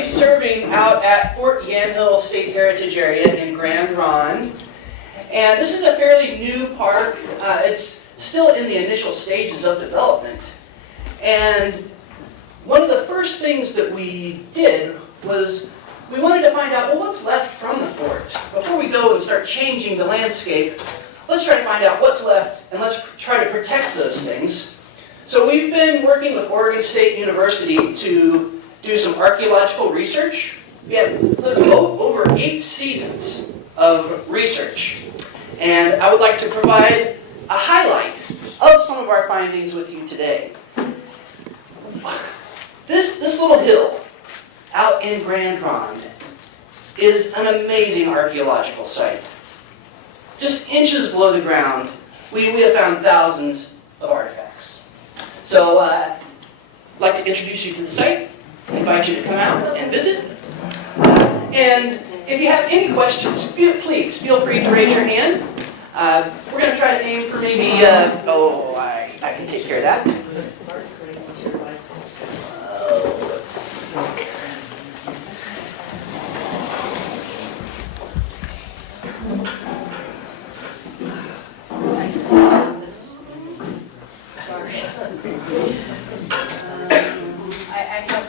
currently serving out at Fort Yamhill State Heritage Area in Grand Ronde. And this is a fairly new park. It's still in the initial stages of development. And one of the first things that we did was we wanted to find out, well, what's left from the fort? Before we go and start changing the landscape, let's try to find out what's left and let's try to protect those things. So we've been working with Oregon State University to do some archaeological research. We have over 8 seasons of research. And I would like to provide a highlight of some of our findings with you today. This little hill out in Grand Ronde is an amazing archaeological site. Just inches below the ground, we have found thousands of artifacts. So I'd like to introduce you to the site, invite you to come out and visit. And if you have any questions, please feel free to raise your hand. We're going to try to aim for maybe, I can take care of that. I have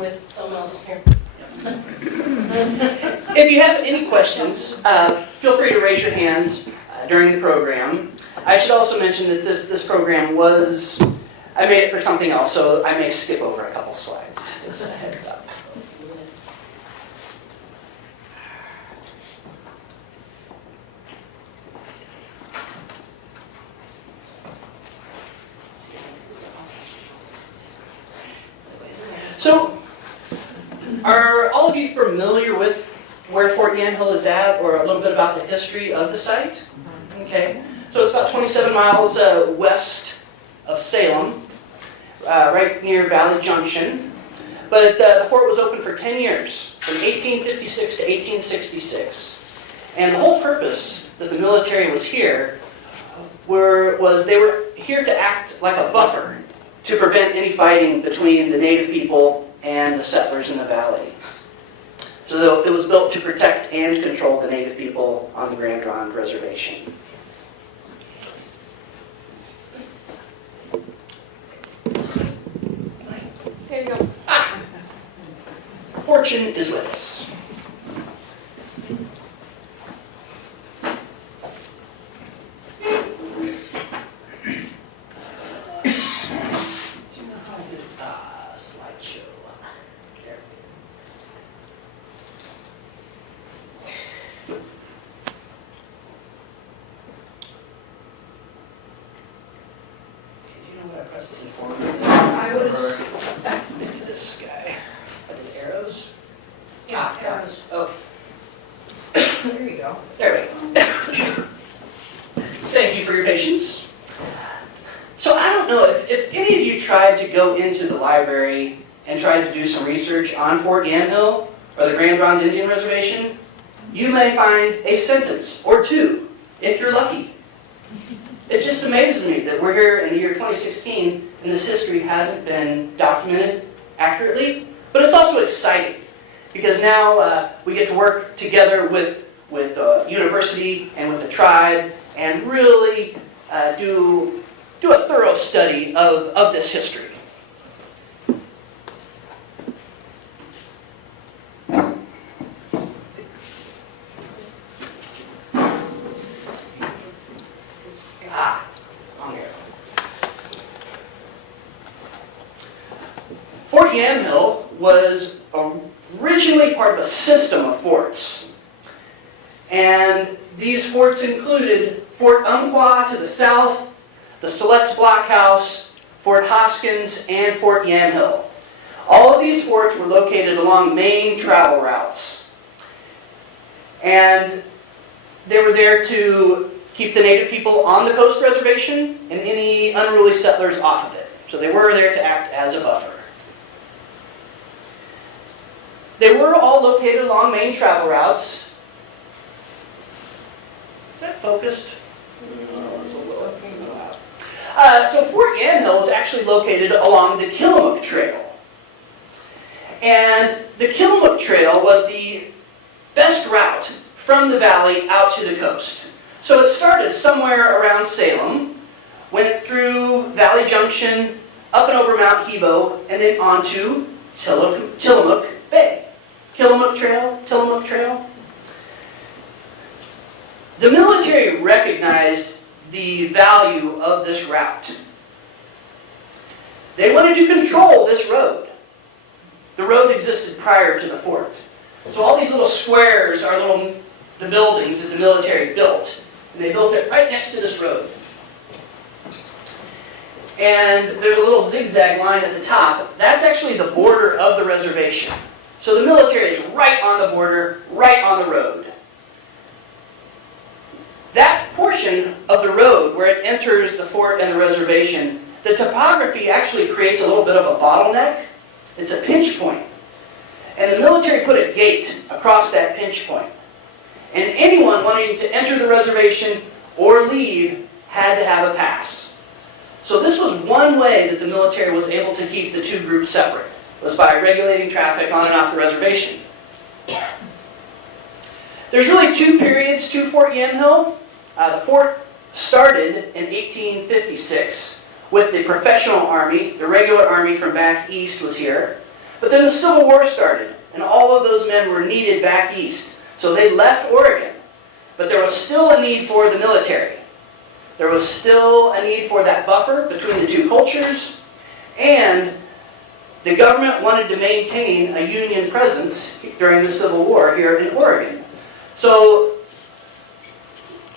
with someone else here. If you have any questions, feel free to raise your hands during the program. I should also mention that this program I made it for something else, so I may skip over a couple slides, just as a heads up. So, are all of you familiar with where Fort Yamhill is at, or a little bit about the history of the site? Okay, so it's about 27 miles west of Salem, right near Valley Junction. But the fort was open for 10 years, from 1856 to 1866. And the whole purpose that the military was here was they were here to act like a buffer to prevent any fighting between the native people and the settlers in the valley. So it was built to protect and control the native people on the Grand Ronde Reservation. There you go. Fortune is with us. This guy. I did arrows. Yeah, arrows. Okay. There you go. There we go. Thank you for your patience. So I don't know if any of you tried to go into the library and tried to do some research on Fort Yamhill or the Grand Ronde Indian Reservation, you may find a sentence or two, if you're lucky. It just amazes me that we're here in the year 2016 and this history hasn't been documented accurately, but it's also exciting because now we get to work together with the university and with the tribe and really do a thorough study of this history. Fort Yamhill was originally part of a system of forts. And these forts included Fort Umpqua to the south, the Siletz Blockhouse, Fort Hoskins, and Fort Yamhill. All of these forts were located along main travel routes. And they were there to keep the native people on the coast reservation and any unruly settlers off of it. So they were there to act as a buffer. They were all located along main travel routes. Is that focused? So Fort Yamhill is actually located along the Tillamook Trail. And the Tillamook Trail was the best route from the valley out to the coast. So it started somewhere around Salem, went through Valley Junction, up and over Mount Hebo, and then onto Tillamook Bay. Tillamook Trail. The military recognized the value of this route. They wanted to control this road. The road existed prior to the fort. So all these little squares are the buildings that the military built. And they built it right next to this road. And there's a little zigzag line at the top. That's actually the border of the reservation. So the military is right on the border, right on the road. That portion of the road where it enters the fort and the reservation, the topography actually creates a little bit of a bottleneck. It's a pinch point. And the military put a gate across that pinch point. And anyone wanting to enter the reservation or leave had to have a pass. So this was one way that the military was able to keep the two groups separate, was by regulating traffic on and off the reservation. There's really two periods to Fort Yamhill. The fort started in 1856 with the professional army. The regular army from back east was here. But then the Civil War started, and all of those men were needed back east. So they left Oregon. But there was still a need for the military. There was still a need for that buffer between the two cultures, and the government wanted to maintain a Union presence during the Civil War here in Oregon. So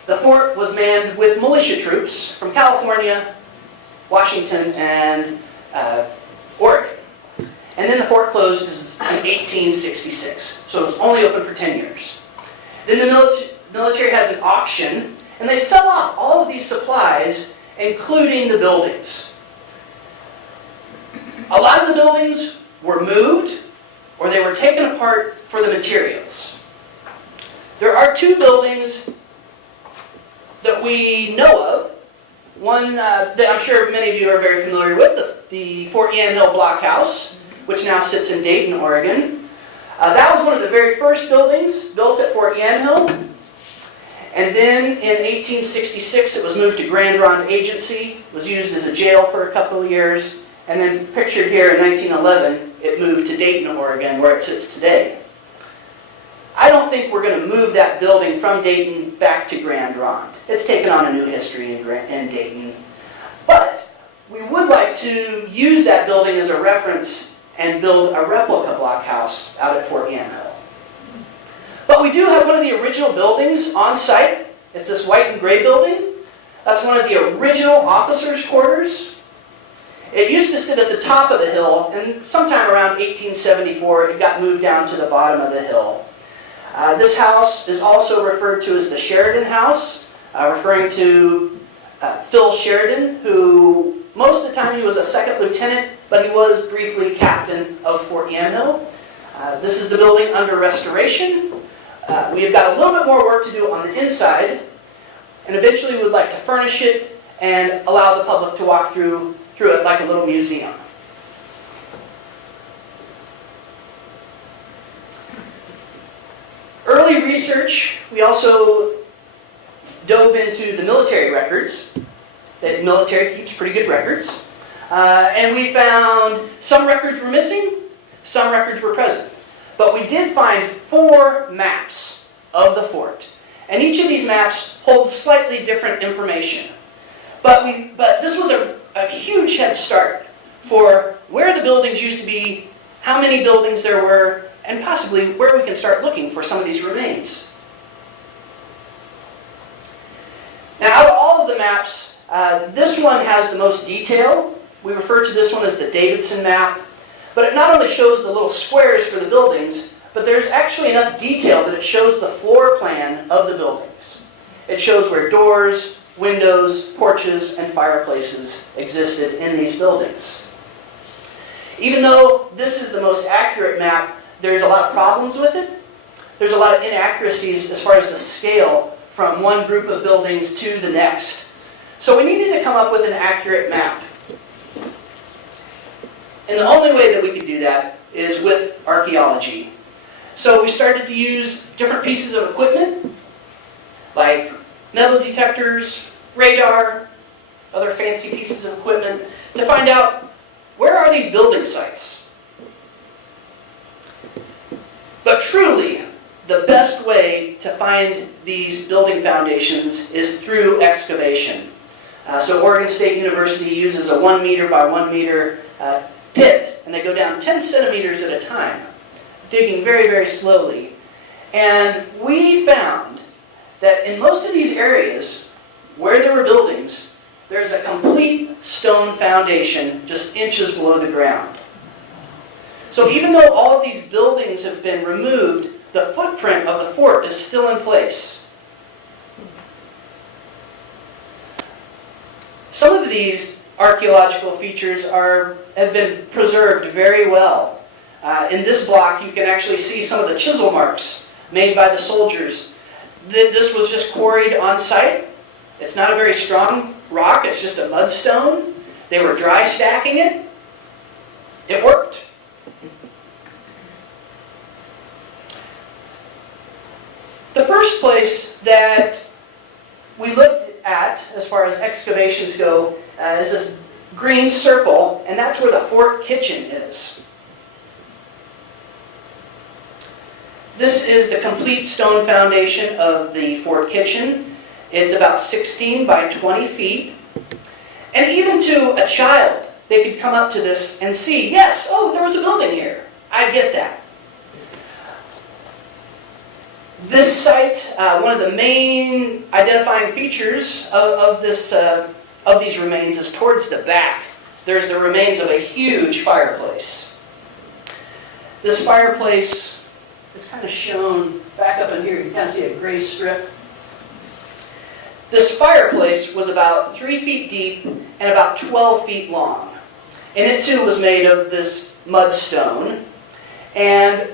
the fort was manned with militia troops from California, Washington, and Oregon. And then the fort closed in 1866, so it was only open for 10 years. Then the military has an auction, and they sell off all of these supplies, including the buildings. A lot of the buildings were moved, or they were taken apart for the materials. There are two buildings that we know of. One that I'm sure many of you are very familiar with, the Fort Yamhill Blockhouse, which now sits in Dayton, Oregon. That was one of the very first buildings built at Fort Yamhill. And then in 1866, it was moved to Grand Ronde Agency, was used as a jail for a couple of years, and then pictured here in 1911, it moved to Dayton, Oregon, where it sits today. I don't think we're going to move that building from Dayton back to Grand Ronde. It's taken on a new history in Dayton. But we would like to use that building as a reference and build a replica blockhouse out at Fort Yamhill. But we do have one of the original buildings on site. It's this white and gray building. That's one of the original officers' quarters. It used to sit at the top of the hill, and sometime around 1874, it got moved down to the bottom of the hill. This house is also referred to as the Sheridan House, referring to Phil Sheridan, who most of the time he was a second lieutenant, but he was briefly captain of Fort Yamhill. This is the building under restoration. We have got a little bit more work to do on the inside, and eventually we would like to furnish it and allow the public to walk through it like a little museum. Early research, we also dove into the military records. The military keeps pretty good records. And we found some records were missing, some records were present. But we did find 4 maps of the fort. And each of these maps holds slightly different information. But this was a huge head start for where the buildings used to be, how many buildings there were, and possibly where we can start looking for some of these remains. Now, out of all of the maps, this one has the most detail. We refer to this one as the Davidson map. But it not only shows the little squares for the buildings, but there's actually enough detail that it shows the floor plan of the buildings. It shows where doors, windows, porches, and fireplaces existed in these buildings. Even though this is the most accurate map, there's a lot of problems with it. There's a lot of inaccuracies as far as the scale from one group of buildings to the next. So we needed to come up with an accurate map. And the only way that we could do that is with archaeology. So we started to use different pieces of equipment, like metal detectors, radar, other fancy pieces of equipment, to find out where are these building sites. But truly, the best way to find these building foundations is through excavation. So Oregon State University uses a 1 meter by 1 meter pit, and they go down 10 centimeters at a time, digging very, very slowly. And we found that in most of these areas where there were buildings, there's a complete stone foundation just inches below the ground. So even though all of these buildings have been removed, the footprint of the fort is still in place. Some of these archaeological features have been preserved very well. In this block, you can actually see some of the chisel marks made by the soldiers. This was just quarried on site. It's not a very strong rock, it's just a mudstone. They were dry stacking it. It worked. The first place that we looked at, as far as excavations go, is this green circle, and that's where the fort kitchen is. This is the complete stone foundation of the fort kitchen. It's about 16 by 20 feet. And even to a child, they could come up to this and see, yes, oh, there was a building here. I get that. This site, one of the main identifying features of these remains is towards the back. There's the remains of a huge fireplace. This fireplace is kind of shown back up in here. You can kind of see a gray strip. This fireplace was about 3 feet deep and about 12 feet long. And it too was made of this mudstone. And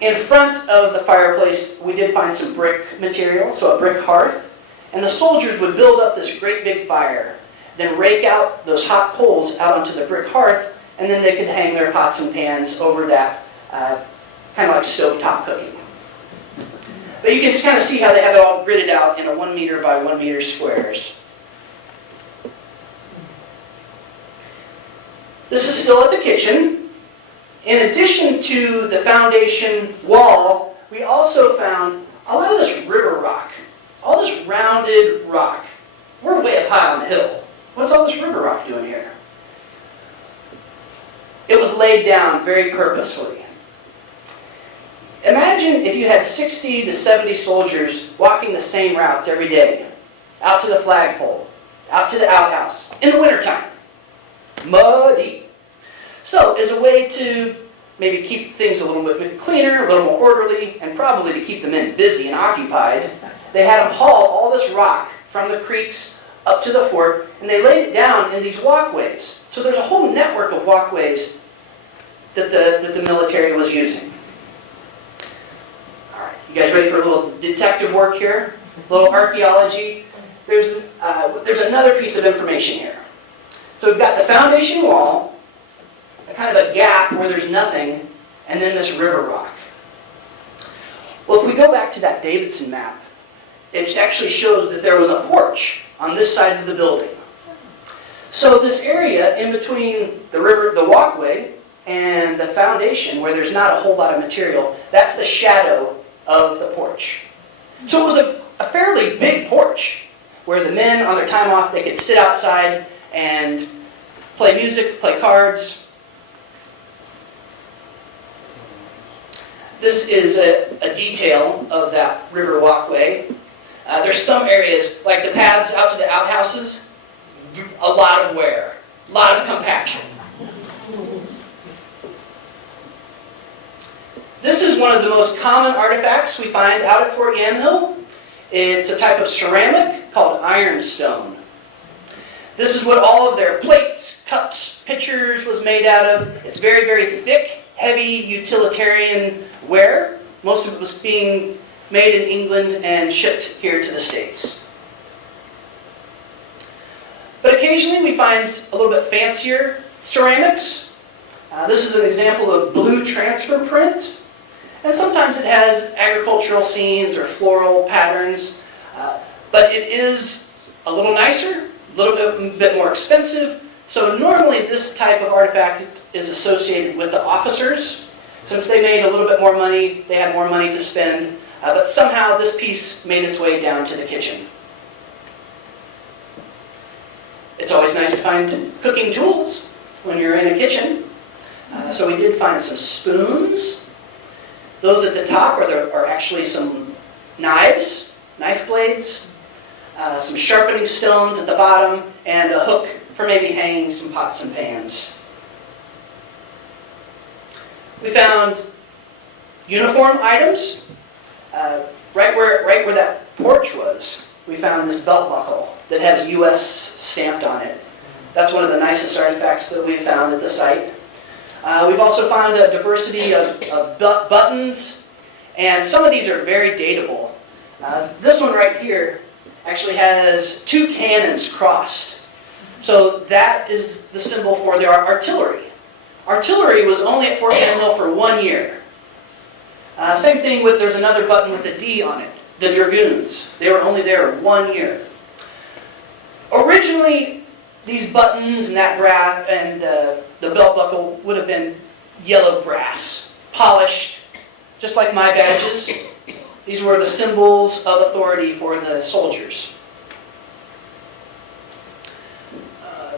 in front of the fireplace, we did find some brick material, so a brick hearth. And the soldiers would build up this great big fire, then rake out those hot coals out onto the brick hearth, and then they could hang their pots and pans over that, kind of like stovetop cooking. But you can just kind of see how they have it all gridded out in a 1 meter by 1 meter squares. This is still at the kitchen. In addition to the foundation wall, we also found a lot of this river rock. All this rounded rock. We're way up high on the hill. What's all this river rock doing here? It was laid down very purposefully. Imagine if you had 60 to 70 soldiers walking the same routes every day. Out to the flagpole, out to the outhouse, in the wintertime. Muddy. So, as a way to maybe keep things a little bit cleaner, a little more orderly, and probably to keep the men busy and occupied, they had them haul all this rock from the creeks up to the fort, and they laid it down in these walkways. So there's a whole network of walkways that the military was using. All right, you guys ready for a little detective work here? A little archaeology? There's another piece of information here. So we've got the foundation wall, kind of a gap where there's nothing, and then this river rock. Well, if we go back to that Davidson map, it actually shows that there was a porch on this side of the building. So this area in between the river, the walkway, and the foundation, where there's not a whole lot of material, that's the shadow of the porch. So it was a fairly big porch, where the men, on their time off, they could sit outside and play music, play cards. This is a detail of that river walkway. There's some areas, like the paths out to the outhouses, a lot of wear, a lot of compaction. This is one of the most common artifacts we find out at Fort Yamhill. It's a type of ceramic called ironstone. This is what all of their plates, cups, pitchers was made out of. It's very, very thick, heavy utilitarian ware. Most of it was being made in England and shipped here to the States. But occasionally we find a little bit fancier ceramics. This is an example of blue transfer print. And sometimes it has agricultural scenes or floral patterns. But it is a little nicer, a little bit more expensive. So normally this type of artifact is associated with the officers. Since they made a little bit more money, they had more money to spend. But somehow this piece made its way down to the kitchen. It's always nice to find cooking tools when you're in a kitchen. So we did find some spoons. Those at the top are actually some knives, knife blades, some sharpening stones at the bottom, and a hook for maybe hanging some pots and pans. We found uniform items. Right where that porch was, we found this belt buckle that has US stamped on it. That's one of the nicest artifacts that we've found at the site. We've also found a diversity of buttons, and some of these are very dateable. This one right here actually has two cannons crossed. So that is the symbol for their artillery. Artillery was only at Fort Yamhill for 1 year. Same thing with, there's another button with a D on it, the Dragoons. They were only there 1 year. Originally, these buttons and that brass and the belt buckle would have been yellow brass, polished, just like my badges. These were the symbols of authority for the soldiers.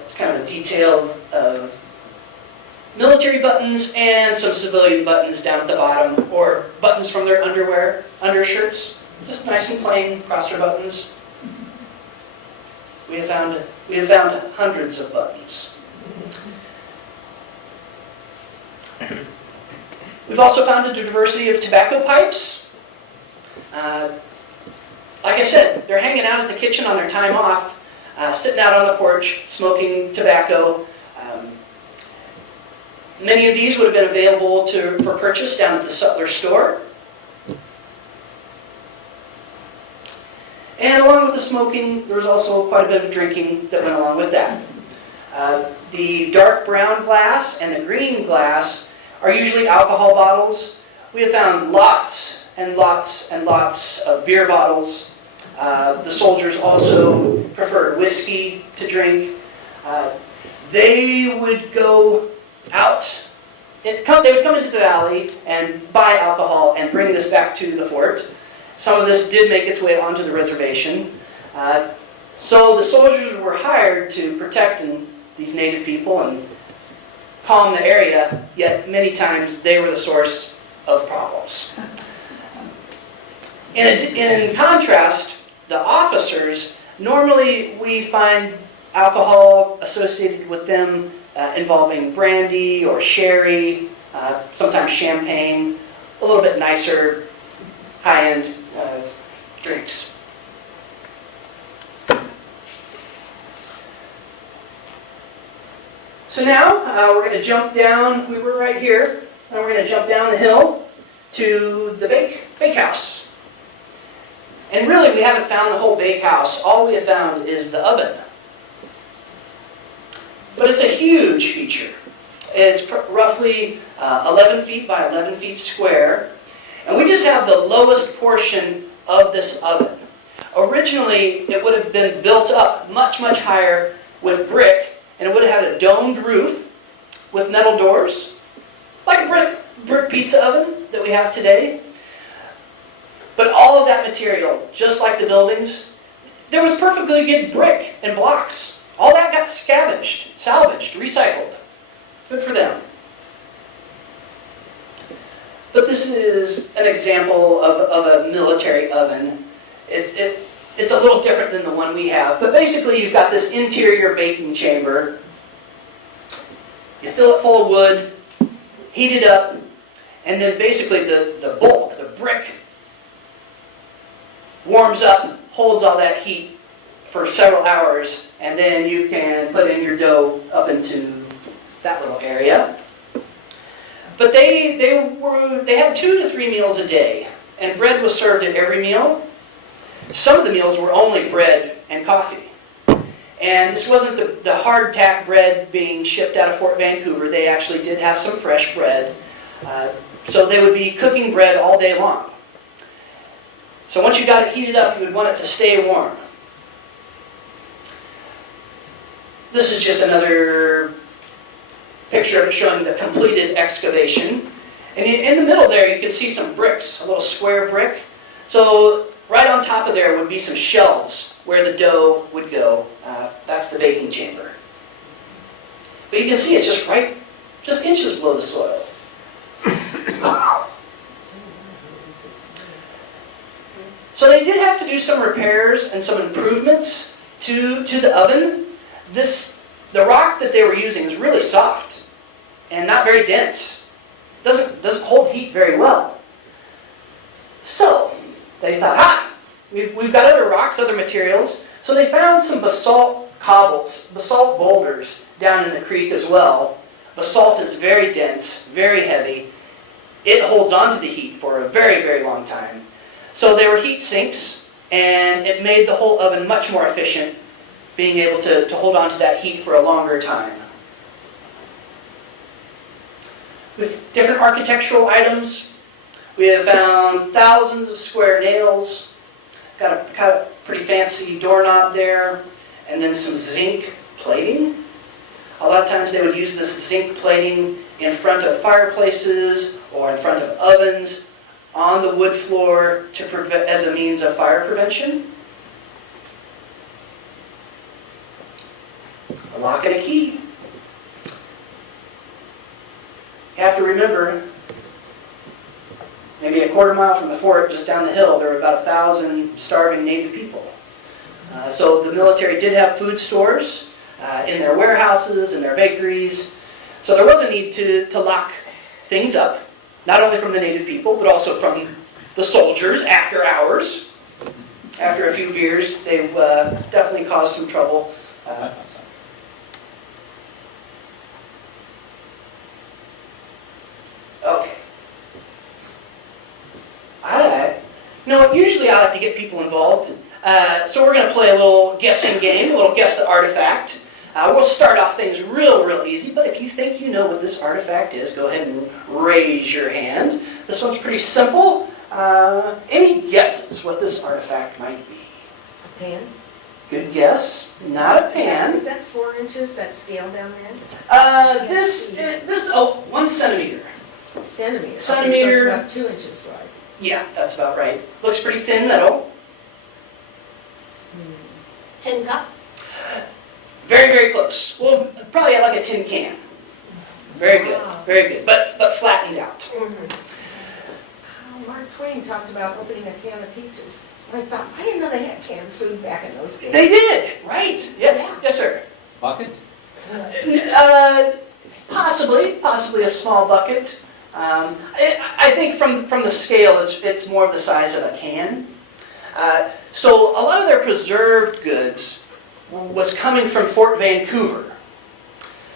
It's kind of a detail of military buttons and some civilian buttons down at the bottom, or buttons from their underwear, undershirts. Just nice and plain crosser buttons. We have found hundreds of buttons. We've also found a diversity of tobacco pipes. Like I said, they're hanging out at the kitchen on their time off, sitting out on the porch, smoking tobacco. Many of these would have been available for purchase down at the Sutler store. And along with the smoking, there was also quite a bit of drinking that went along with that. The dark brown glass and the green glass are usually alcohol bottles. We have found lots and lots and lots of beer bottles. The soldiers also preferred whiskey to drink. They would go out, they would come into the valley and buy alcohol and bring this back to the fort. Some of this did make its way onto the reservation. So the soldiers were hired to protect these native people and calm the area, yet many times they were the source of problems. In contrast, the officers, normally we find alcohol associated with them involving brandy or sherry, sometimes champagne, a little bit nicer, high-end drinks. So now we're going to jump down. We were right here, and we're going to jump down the hill to the bakehouse. And really, we haven't found the whole bakehouse. All we have found is the oven. But it's a huge feature. It's roughly 11 feet by 11 feet square. And we just have the lowest portion of this oven. Originally, it would have been built up much, much higher with brick, and it would have had a domed roof with metal doors, like a brick pizza oven that we have today. But all of that material, just like the buildings, there was perfectly good brick and blocks. All that got scavenged, salvaged, recycled. Good for them. But this is an example of a military oven. It's a little different than the one we have. But basically, you've got this interior baking chamber. You fill it full of wood, heat it up, and then basically the bulk, the brick, warms up, holds all that heat for several hours, and then you can put in your dough up into that little area. But they had 2 to 3 meals a day, and bread was served at every meal. Some of the meals were only bread and coffee. And this wasn't the hardtack bread being shipped out of Fort Vancouver. They actually did have some fresh bread. So they would be cooking bread all day long. So once you got it heated up, you would want it to stay warm. This is just another picture of it showing the completed excavation. And in the middle there, you can see some bricks, a little square brick. So right on top of there would be some shelves where the dough would go. That's the baking chamber. But you can see it's just inches below the soil. So they did have to do some repairs and some improvements to the oven. The rock that they were using is really soft and not very dense. Doesn't hold heat very well. So they thought, we've got other rocks, other materials. So they found some basalt boulders down in the creek as well. Basalt is very dense, very heavy. It holds on to the heat for a very, very long time. So they were heat sinks, and it made the whole oven much more efficient, being able to hold on to that heat for a longer time. With different architectural items, we have found thousands of square nails, got a pretty fancy doorknob there, and then some zinc plating. A lot of times they would use this zinc plating in front of fireplaces or in front of ovens, on the wood floor as a means of fire prevention. A lock and a key. You have to remember, maybe a quarter mile from the fort, just down the hill, there were about 1,000 starving Native people. So the military did have food stores in their warehouses and their bakeries. So there was a need to lock things up, not only from the Native people, but also from the soldiers after hours. After a few beers, they definitely caused some trouble. Okay. Usually I like to get people involved. So we're going to play a little guessing game, a little guess the artifact. We'll start off things real easy, but if you think you know what this artifact is, go ahead and raise your hand. This one's pretty simple. Any guesses what this artifact might be? A pan? Good guess. Not a pan. Is that 4 inches, that scale down there? This 1 centimeter. Centimeter. Centimeter. Okay, so it's about 2 inches wide. Yeah, that's about right. Looks pretty thin metal. Tin cup? Very close. Well, probably like a tin can. Very good, very good. But flattened out. Mm-hmm. Mark Twain talked about opening a can of peaches. So I thought, I didn't know they had canned food back in those days. They did, right? Yes, yes, sir. Bucket? Possibly a small bucket. I think from the scale, it's more of the size of a can. So a lot of their preserved goods was coming from Fort Vancouver.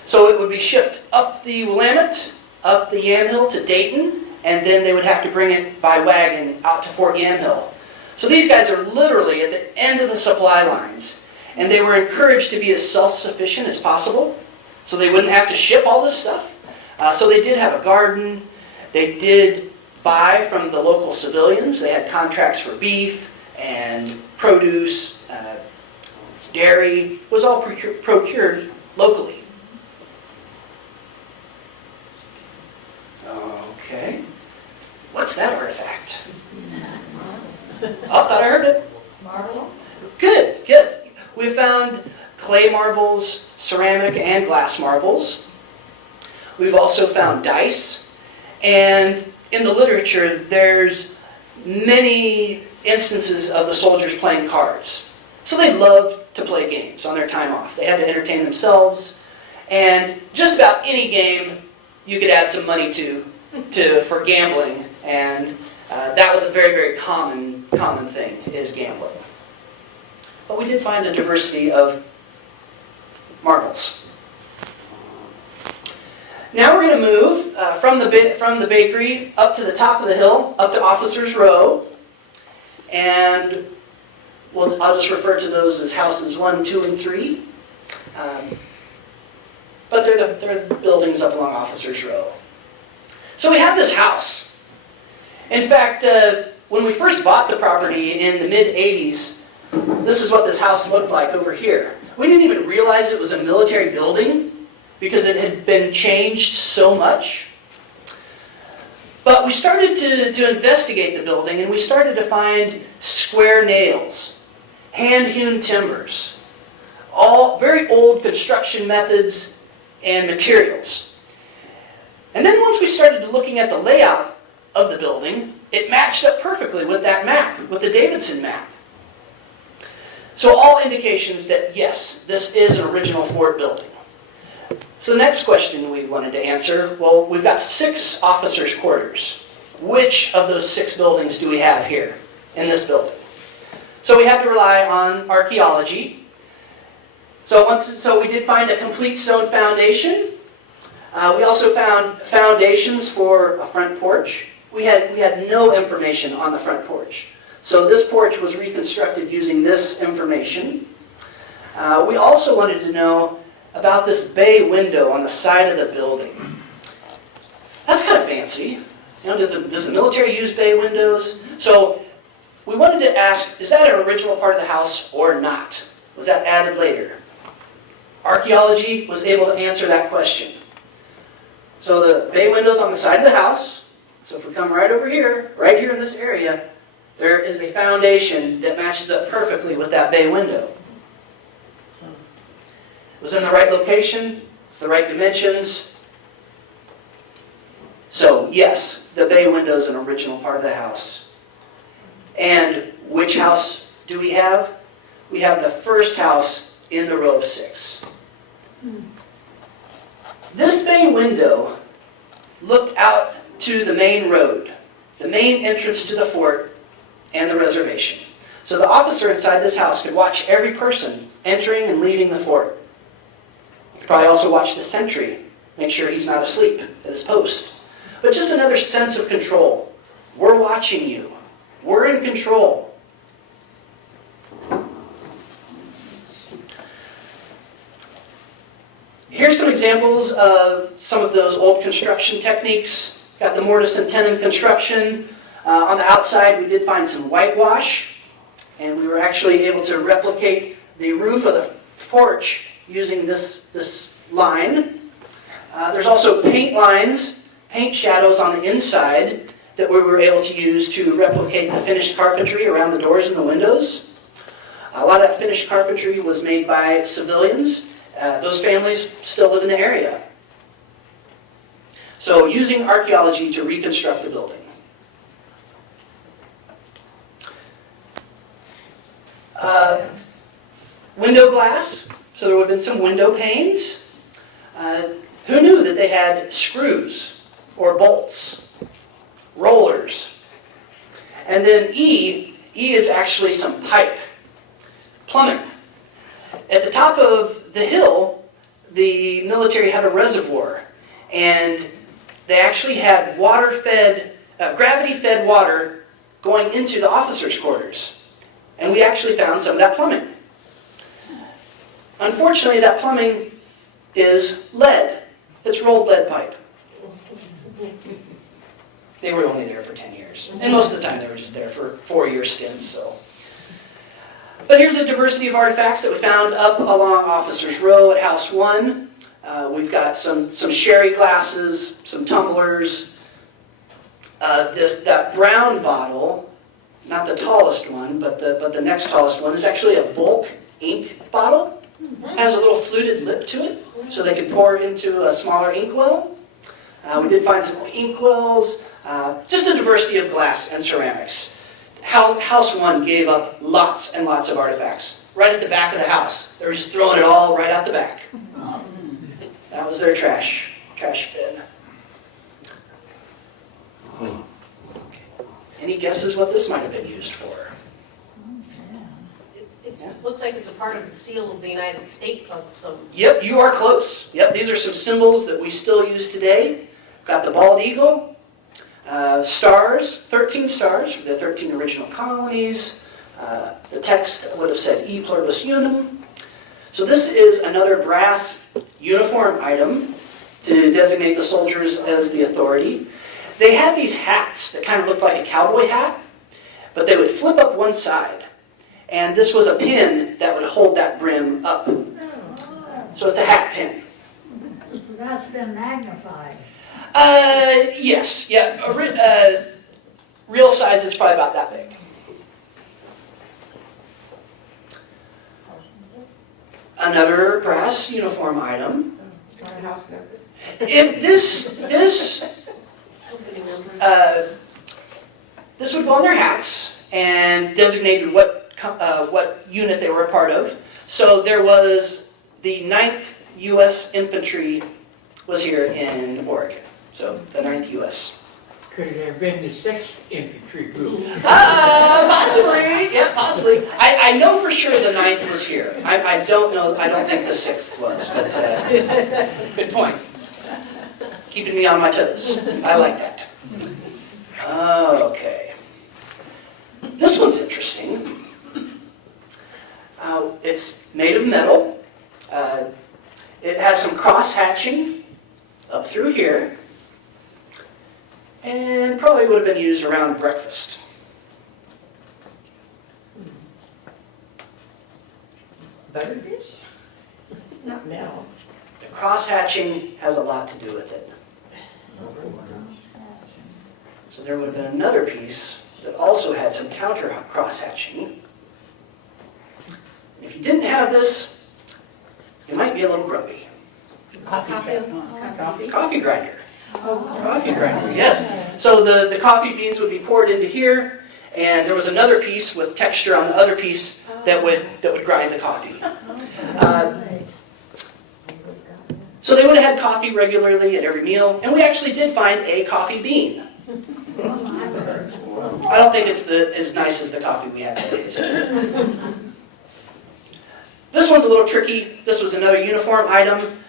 So it would be shipped up the Willamette, up the Yamhill to Dayton, and then they would have to bring it by wagon out to Fort Yamhill. So these guys are literally at the end of the supply lines, and they were encouraged to be as self-sufficient as possible, so they wouldn't have to ship all this stuff. So they did have a garden. They did buy from the local civilians. They had contracts for beef and produce. Dairy was all procured locally. Okay. What's that artifact? I thought I heard it. Marble? Good. We found clay marbles, ceramic and glass marbles. We've also found dice. And in the literature, there's many instances of the soldiers playing cards. So they loved to play games on their time off. They had to entertain themselves. And just about any game you could add some money to for gambling. And that was a very common thing, is gambling. But we did find a diversity of marbles. Now we're going to move from the bakery up to the top of the hill, up to Officers Row. And I'll just refer to those as houses 1, 2, and 3. But they're the buildings up along Officers Row. So we have this house. In fact, when we first bought the property in the mid-'80s, this is what this house looked like over here. We didn't even realize it was a military building because it had been changed so much. But we started to investigate the building, and we started to find square nails, hand-hewn timbers, all very old construction methods and materials. And then once we started looking at the layout of the building, it matched up perfectly with that map, with the Davidson map. So all indications that yes, this is an original fort building. So the next question we wanted to answer, well, we've got 6 officers' quarters. Which of those 6 buildings do we have here in this building? So we had to rely on archaeology. So we did find a complete stone foundation. We also found foundations for a front porch. We had no information on the front porch. So this porch was reconstructed using this information. We also wanted to know about this bay window on the side of the building. That's kind of fancy. You know, does the military use bay windows? So we wanted to ask, is that an original part of the house or not? Was that added later? Archaeology was able to answer that question. So the bay windows on the side of the house, so if we come right over here, right here in this area, there is a foundation that matches up perfectly with that bay window. It was in the right location, it's the right dimensions. So yes, the bay window is an original part of the house. And which house do we have? We have the first house in the row of 6. This bay window looked out to the main road, the main entrance to the fort and the reservation. So the officer inside this house could watch every person entering and leaving the fort. He could probably also watch the sentry, make sure he's not asleep at his post. But just another sense of control. We're watching you. We're in control. Here's some examples of some of those old construction techniques. Got the mortise and tenon construction. On the outside, we did find some whitewash, and we were actually able to replicate the roof of the porch using this line. There's also paint lines, paint shadows on the inside that we were able to use to replicate the finished carpentry around the doors and the windows. A lot of that finished carpentry was made by civilians. Those families still live in the area. So using archaeology to reconstruct the building. Window glass, so there would have been some window panes. Who knew that they had screws or bolts, rollers? And then E is actually some pipe, plumbing. At the top of the hill, the military had a reservoir, and they actually had gravity-fed water going into the officers' quarters. And we actually found some of that plumbing. Unfortunately, that plumbing is lead. It's rolled lead pipe. They were only there for 10 years. And most of the time they were just there for 4-year stints. So. But here's a diversity of artifacts that we found up along Officers Row at House 1. We've got some sherry glasses, some tumblers. That brown bottle, not the tallest one, but the next tallest one, is actually a bulk ink bottle. It has a little fluted lip to it, so they could pour into a smaller inkwell. We did find some inkwells, just a diversity of glass and ceramics. House 1 gave up lots and lots of artifacts. Right at the back of the house. They were just throwing it all right out the back. That was their trash bin. Any guesses what this might have been used for? It looks like it's a part of the seal of the United States on some. Yep, you are close. Yep, these are some symbols that we still use today. Got the bald eagle, stars, 13 stars for the 13 original colonies. The text would have said E pluribus unum. So this is another brass uniform item to designate the soldiers as the authority. They had these hats that kind of looked like a cowboy hat, but they would flip up one side. And this was a pin that would hold that brim up. So it's a hat pin. So that's been magnified. Yes, yeah. Real size is probably about that big. Another brass uniform item. House number. This would go on their hats and designated what unit they were a part of. So there was the 9th U.S. Infantry was here in Oregon. So the 9th U.S. Could it have been the 6th Infantry Group? Possibly, yeah, possibly. I know for sure the 9th was here. I don't know, I don't think the 6th was, but good point. Keeping me on my toes. I like that. Okay. This one's interesting. It's made of metal. It has some cross-hatching up through here. And probably would have been used around breakfast. Butter dish? Not now. The cross-hatching has a lot to do with it. So there would have been another piece that also had some counter cross-hatching. If you didn't have this, you might be a little grumpy. Coffee. Coffee grinder. Coffee grinder, yes. So the coffee beans would be poured into here, and there was another piece with texture on the other piece that would grind the coffee. So they would have had coffee regularly at every meal, and we actually did find a coffee bean. I don't think it's as nice as the coffee we have today. This one's a little tricky. This was another uniform item.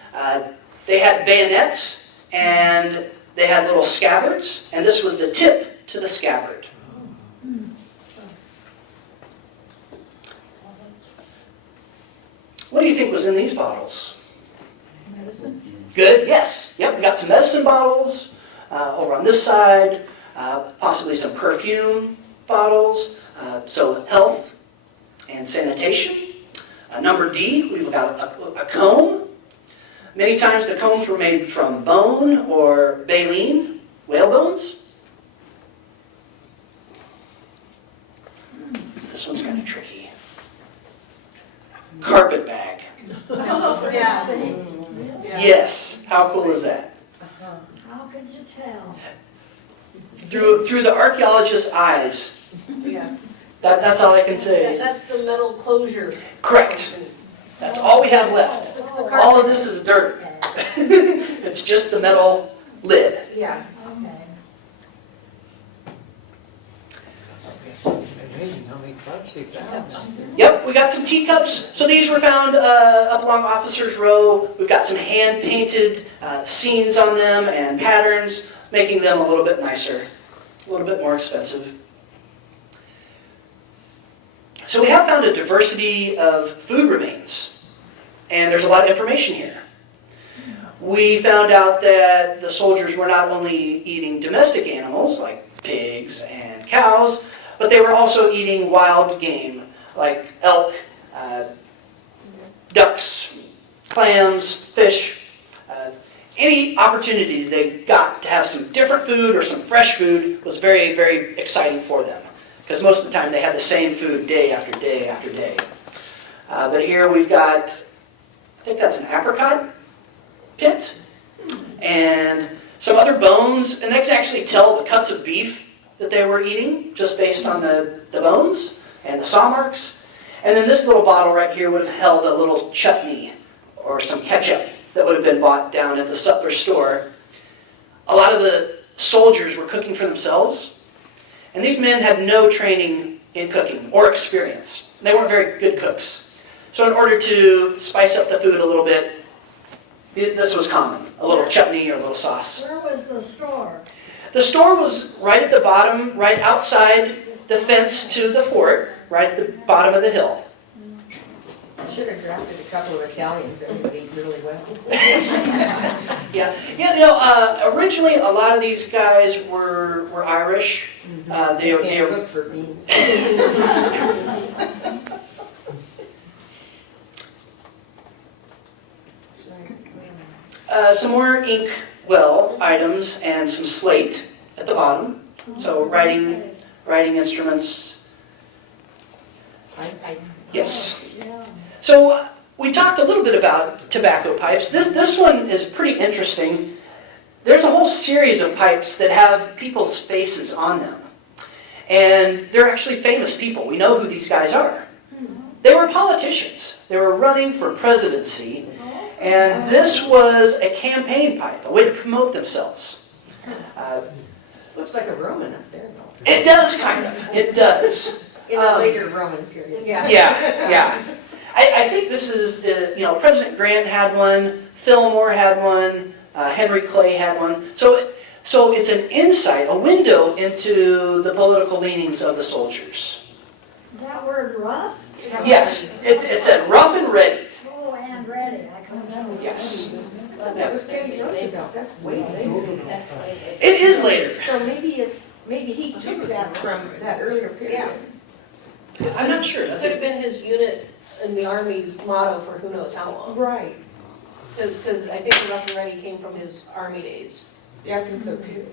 They had bayonets, and they had little scabbards, and this was the tip to the scabbard. What do you think was in these bottles? Medicine? Good, yes. Yep, we got some medicine bottles over on this side, possibly some perfume bottles, so health and sanitation. Number D, we've got a comb. Many times the combs were made from bone or baleen, whale bones. This one's kind of tricky. Carpet bag. Yeah. Yes, how cool is that? How could you tell? Through the archaeologist's eyes. Yeah. That's all I can say. That's the metal closure. Correct. That's all we have left. The All of this is dirt. It's just the metal lid. Yeah. Okay. Amazing how many cups they found. Yep, we got some teacups. So these were found up along Officers Row. We've got some hand-painted scenes on them and patterns, making them a little bit nicer, a little bit more expensive. So we have found a diversity of food remains, and there's a lot of information here. We found out that the soldiers were not only eating domestic animals, like pigs and cows, but they were also eating wild game, like elk, ducks, clams, fish. Any opportunity they got to have some different food or some fresh food was very, very exciting for them, because most of the time they had the same food day after day after day. But here we've got, I think that's an apricot pit, and some other bones, and they can actually tell the cuts of beef that they were eating just based on the bones and the saw marks. And then this little bottle right here would have held a little chutney or some ketchup that would have been bought down at the sutler store. A lot of the soldiers were cooking for themselves, and these men had no training in cooking or experience. They weren't very good cooks. So in order to spice up the food a little bit, this was common, a little chutney or a little sauce. Where was the store? The store was right at the bottom, right outside the fence to the fort, right at the bottom of the hill. should have drafted a couple of Italians that would be really well. Yeah, originally a lot of these guys were Irish. They Can't cook for beans. some more ink well items and some slate at the bottom. So writing instruments. Yes. Yeah. So we talked a little bit about tobacco pipes. This one is pretty interesting. There's a whole series of pipes that have people's faces on them. And they're actually famous people. We know who these guys are. They were politicians. They were running for presidency. And this was a campaign pipe, a way to promote themselves. Looks like a Roman up there, though. It does, kind of. It does. In a later Roman period. Yeah. I think this is, President Grant had one, Fillmore had one, Henry Clay had one. So it's an insight, a window into the political leanings of the soldiers. Is that word rough? Yes, it said rough and ready. Oh, and ready, I can remember. Yes. That was Teddy Roosevelt, that's way later. It is later. So maybe he took that from that earlier period. I'm not sure. It That's could have been his unit in the Army's motto for who knows how long. Right, Because I think the rough and ready came from his Army days. yeah, I think so too.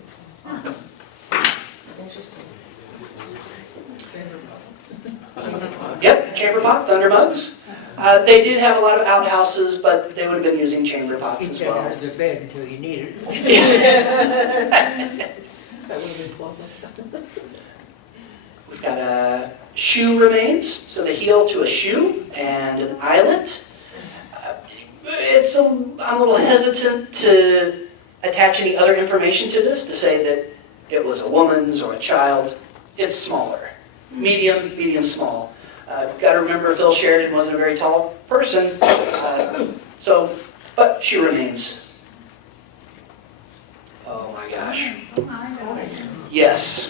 Interesting. Yep, chamber pot, thunder mugs. They did have a lot of outhouses, but they would have been using chamber pots Keep as that well. under the bed until you need it. That would have been pleasant. We've got shoe remains, so the heel to a shoe and an eyelet. I'm a little hesitant to attach any other information to this, to say that it was a woman's or a child's. It's smaller. Medium, small. Got to remember Phil Sheridan wasn't a very tall person, but shoe remains. Oh my gosh. Yes.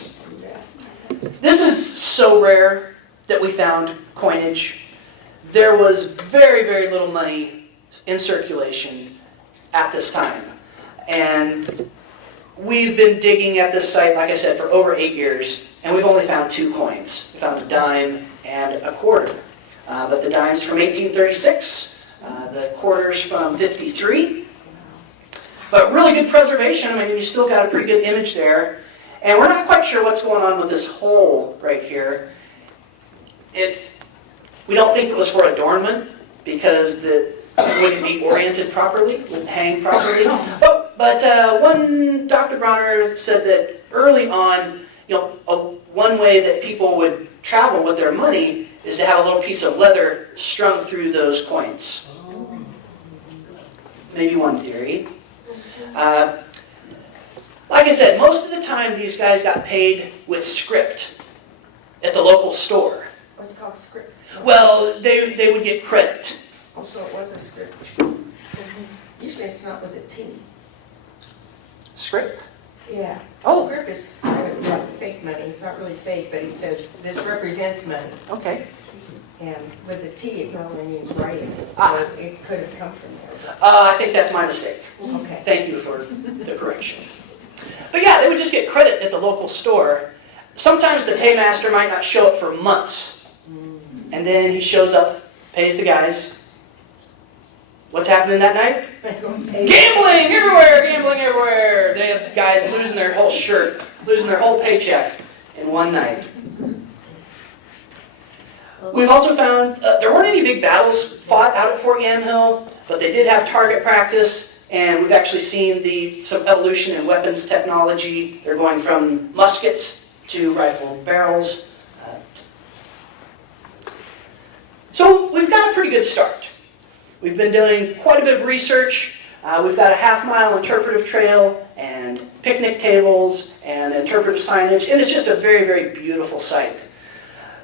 This is so rare that we found coinage. There was very, very little money in circulation at this time. And we've been digging at this site, like I said, for over 8 years, and we've only found 2 coins. We found a dime and a quarter. But the dime's from 1836, the quarter's from 53. But really good preservation. I mean, you still got a pretty good image there. And we're not quite sure what's going on with this hole right here. We don't think it was for adornment, because it wouldn't be oriented properly, wouldn't hang properly. But one Dr. Bronner said that early on, one way that people would travel with their money is to have a little piece of leather strung through those coins. Maybe one theory. Like I said, most of the time these guys got paid with script at the local store. What's it called, script? Well, they would get credit. Oh, so it was a script. Usually it's not with a T. Script? Yeah. Oh. Script is kind of like fake money. It's not really fake, but it says this represents money. Okay. And with a T, it normally means writing. So Ah. it could have come from there. I think that's my mistake. But, okay. Thank you for the correction. But yeah, they would just get credit at the local store. Sometimes the paymaster might not show up for months. And then he shows up, pays the guys. What's happening that night? Gambling everywhere! They have guys losing their whole shirt, losing their whole paycheck in one night. We've also found there weren't any big battles fought out at Fort Yamhill, but they did have target practice, and we've actually seen some evolution in weapons technology. They're going from muskets to rifle barrels. So we've got a pretty good start. We've been doing quite a bit of research. We've got a half-mile interpretive trail and picnic tables and interpretive signage, and it's just a very, very beautiful site.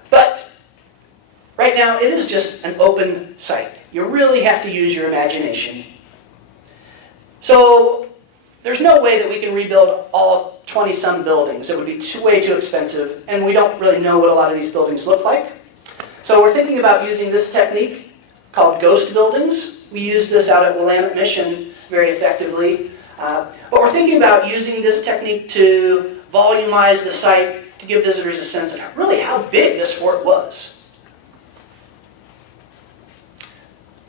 But right now, it is just an open site. You really have to use your imagination. So there's no way that we can rebuild all 20-some buildings. It would be way too expensive, and we don't really know what a lot of these buildings look like. So we're thinking about using this technique called ghost buildings. We use this out at Willamette Mission very effectively. But we're thinking about using this technique to volumize the site to give visitors a sense of really how big this fort was.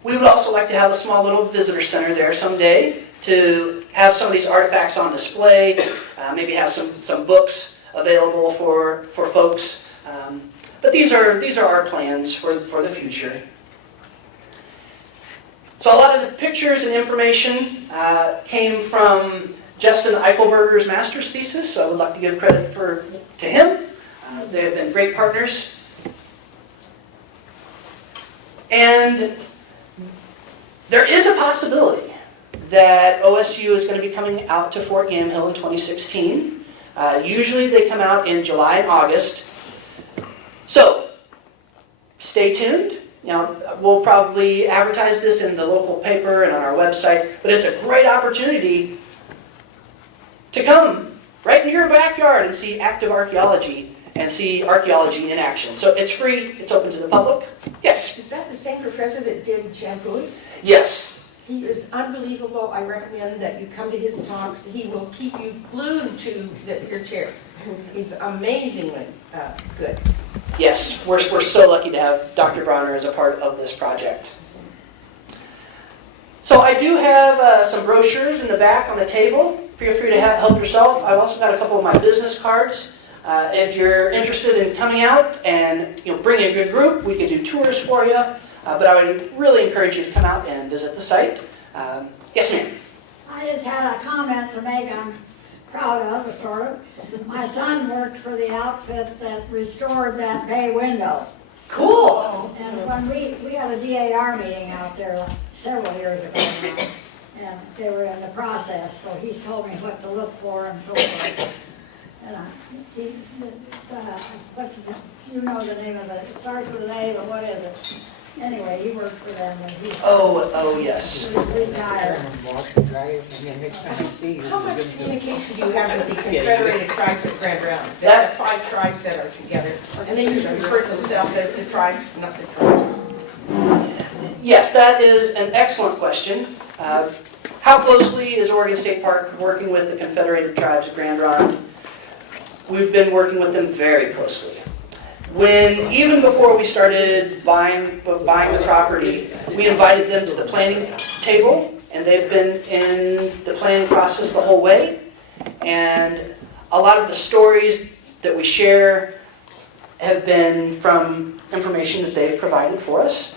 We would also like to have a small little visitor center there someday to have some of these artifacts on display, maybe have some books available for folks. But these are our plans for the future. So a lot of the pictures and information came from Justin Eichelberger's master's thesis, so I would like to give credit to him. They have been great partners. And there is a possibility that OSU is going to be coming out to Fort Yamhill in 2016. Usually they come out in July and August. So, stay tuned. We'll probably advertise this in the local paper and on our website, but it's a great opportunity to come right in your backyard and see active archaeology and see archaeology in action. So it's free, it's open to the public. Yes? Is that the same professor that did shampoo? Yes. He is unbelievable. I recommend that you come to his talks. He will keep you glued to your chair. He's amazingly good. Yes, we're so lucky to have Dr. Bronner as a part of this project. So I do have some brochures in the back on the table. Feel free to help yourself. I've also got a couple of my business cards. If you're interested in coming out and bringing a good group, we can do tours for you. But I would really encourage you to come out and visit the site. Yes, ma'am. I just had a comment to make I'm proud of, sort of. My son worked for the outfit that restored that bay window. Cool. And when we had a DAR meeting out there several years ago now, and they were in the process, so he's told me what to look for and so forth. And what's the, you know the name of it, it starts with an A, but what is it? Anyway, he worked for them when he Oh yes. retired. Wash and dry it, and then next time you see you. How much communication do you have with the Confederated Tribes at Grand Round? There are 5 tribes that are together, and they usually refer to themselves as the tribes, not the tribe. Yes, that is an excellent question. How closely is Oregon State Park working with the Confederated Tribes at Grand Ronde? We've been working with them very closely. Even before we started buying the property, we invited them to the planning table, and they've been in the planning process the whole way. And a lot of the stories that we share have been from information that they've provided for us.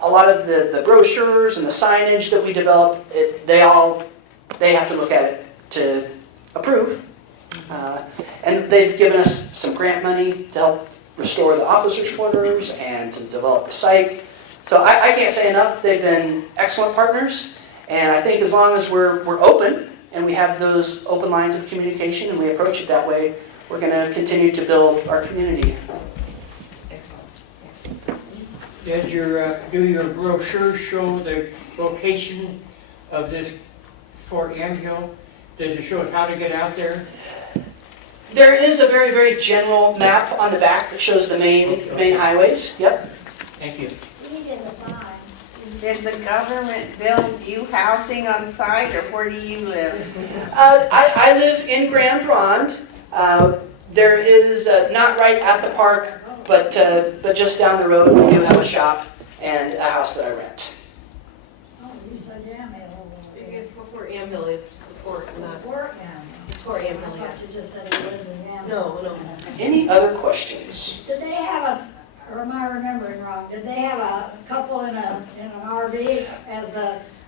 A lot of the brochures and the signage that we develop, they have to look at it to approve. And they've given us some grant money to help restore the officers' quarters and to develop the site. So I can't say enough. They've been excellent partners. And I think as long as we're open and we have those open lines of communication and we approach it that way, we're going to continue to build our community. Excellent. Does do your brochure show the location of this Fort Yamhill? Does it show us how to get out there? There is a very, very general map on the back that shows the main highways. Yep. Thank you. He did the sign. Did the government build you housing on site, or where do you live? I live in Grand Ronde. There is, not right at the park, but just down the road, we do have a shop and a house that I rent. Oh, you said Yamhill over there. It's Fort Yamhill, it's the fort, not, Fort Yamhill. it's Fort I Yamhill, thought yeah. you just said you lived in Yamhill. No. Any other questions? Did they have or am I remembering wrong, did they have a couple in an RV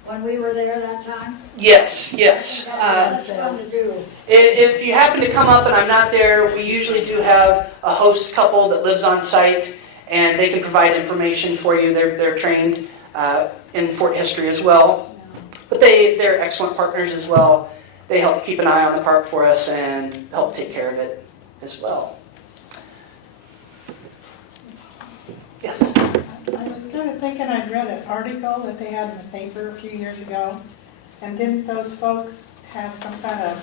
when we were there that time? Yes. That's fun to do. If you happen to come up and I'm not there, we usually do have a host couple that lives on site, and they can provide information for you. They're trained in fort history as well. But they're excellent partners as well. They help keep an eye on the park for us and help take care of it as well. Yes? I was kind of thinking I'd read an article that they had in the paper a few years ago, and didn't those folks have some kind of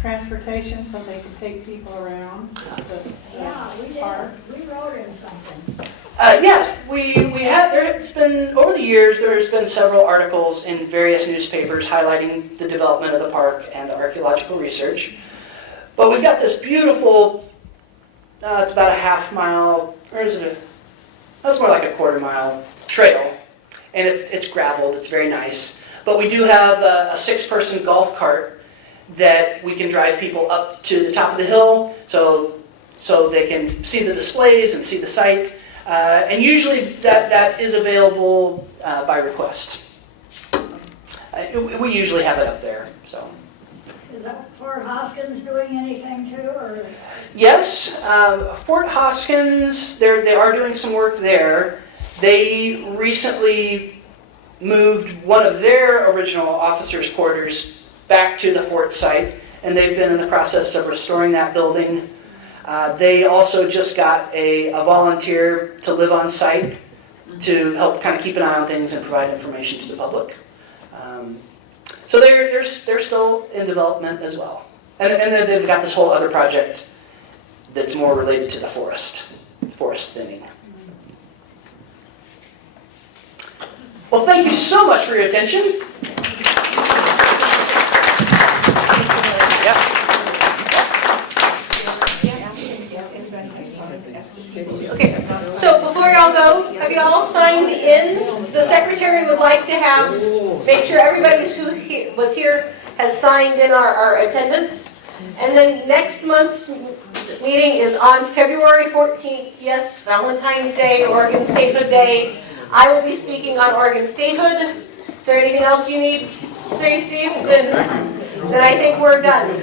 transportation so they could take people around the Yeah, we did. park? We rode in something. Yes, we have, there's been, over the years, there's been several articles in various newspapers highlighting the development of the park and the archaeological research. But we've got this beautiful, it's about a half mile, or is it that's more like a quarter mile trail. And it's graveled, it's very nice. But we do have a 6-person golf cart that we can drive people up to the top of the hill so they can see the displays and see the site. And usually that is available by request. We usually have it up there. So. Is that Fort Hoskins doing anything too, or? Yes, Fort Hoskins, they are doing some work there. They recently moved one of their original officers' quarters back to the fort site, and they've been in the process of restoring that building. They also just got a volunteer to live on site to help kind of keep an eye on things and provide information to the public. So they're still in development as well. And then they've got this whole other project that's more related to the forest thinning. Well, thank you so much for your attention. Okay, so before y'all go, have y'all signed in? The secretary would like to have, make sure everybody who was here has signed in our attendance. And then next month's meeting is on February 14th. Yes, Valentine's Day, Oregon Statehood Day. I will be speaking on Oregon Statehood. Is there anything else you need to say, Steve? Then I think we're done.